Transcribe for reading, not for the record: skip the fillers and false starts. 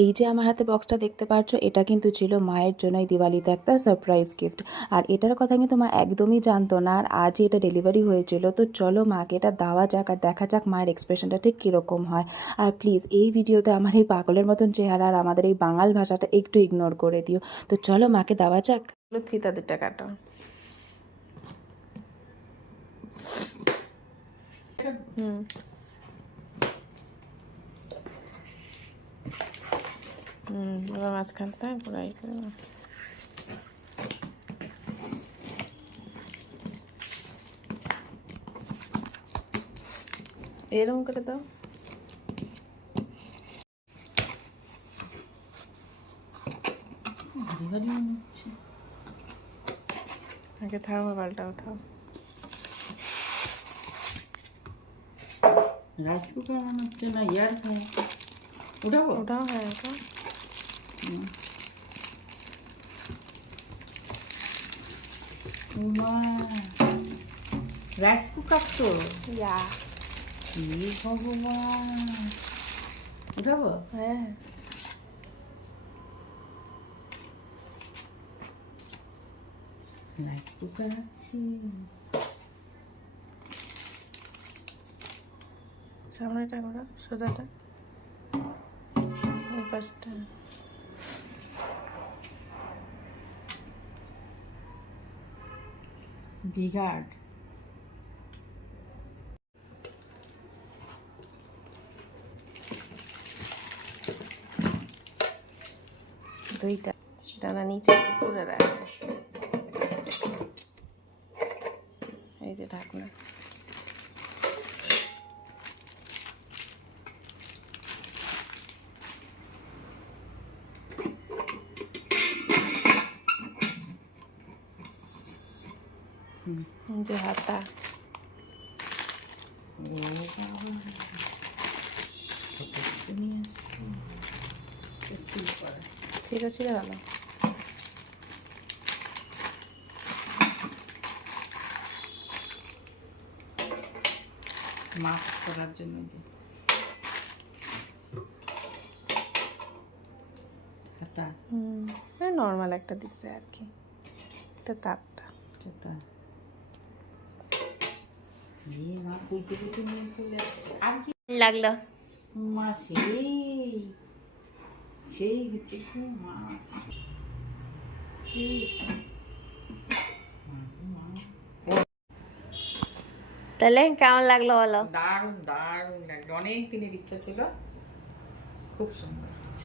এই যে আমার হাতে বক্সটা দেখতে পাচ্ছ, এটা কিন্তু ছিল মায়ের জন্য এই দিওয়ালিতে একটা সারপ্রাইজ গিফট। আর এটার কথা কিন্তু মা একদমই জানতো না, আর আজই এটা ডেলিভারি হয়েছিল। তো চলো মাকে এটা দেওয়া যাক আর দেখা যাক মায়ের এক্সপ্রেশনটা ঠিক কীরকম হয়। আর প্লিজ এই ভিডিওতে আমার এই পাগলের মতন চেহারা আর আমাদের এই বাঙাল ভাষাটা একটু ইগনোর করে দিও। তো চলো মাকে দেওয়া যাক। ফিতা 2টা কাটো। হুম, এবার মাঝখানটা পুরাই করে নাও। এরকম করে দাও। আগে থার্মোকলটা উঠাও। রাইস কুকার মনে হচ্ছে না, এয়ার ফ্রায়ার। উঠাবো? ওটাও হ্যাঁ, ওটা রাইস কুকার তো। ইয়া ভগবান, উঠাবো? হ্যাঁ। রাইস কুকার আছে। সামনেটা করো, সোজাটা, ওই পাশটা। বিঘাড়। দুইটা ডানা নিচে উপরে রাখো। এই যে ঢাকনা। যে হাতা। ছিঁড়ে ছিঁড়ে ভালো। মাছ করার জন্য যে হাতা। নর্মাল একটা দিচ্ছে আর কি, এটা তারটা। মা কুইতে কুইতে নিয়ে চলে আসে। আর কি লাগলো মা, সেই সেই হচ্ছে কি মা। তাহলে কেমন লাগলো বলো? দারুণ দারুণ লাগলো, অনেক দিনের ইচ্ছা ছিল, খুব সুন্দর।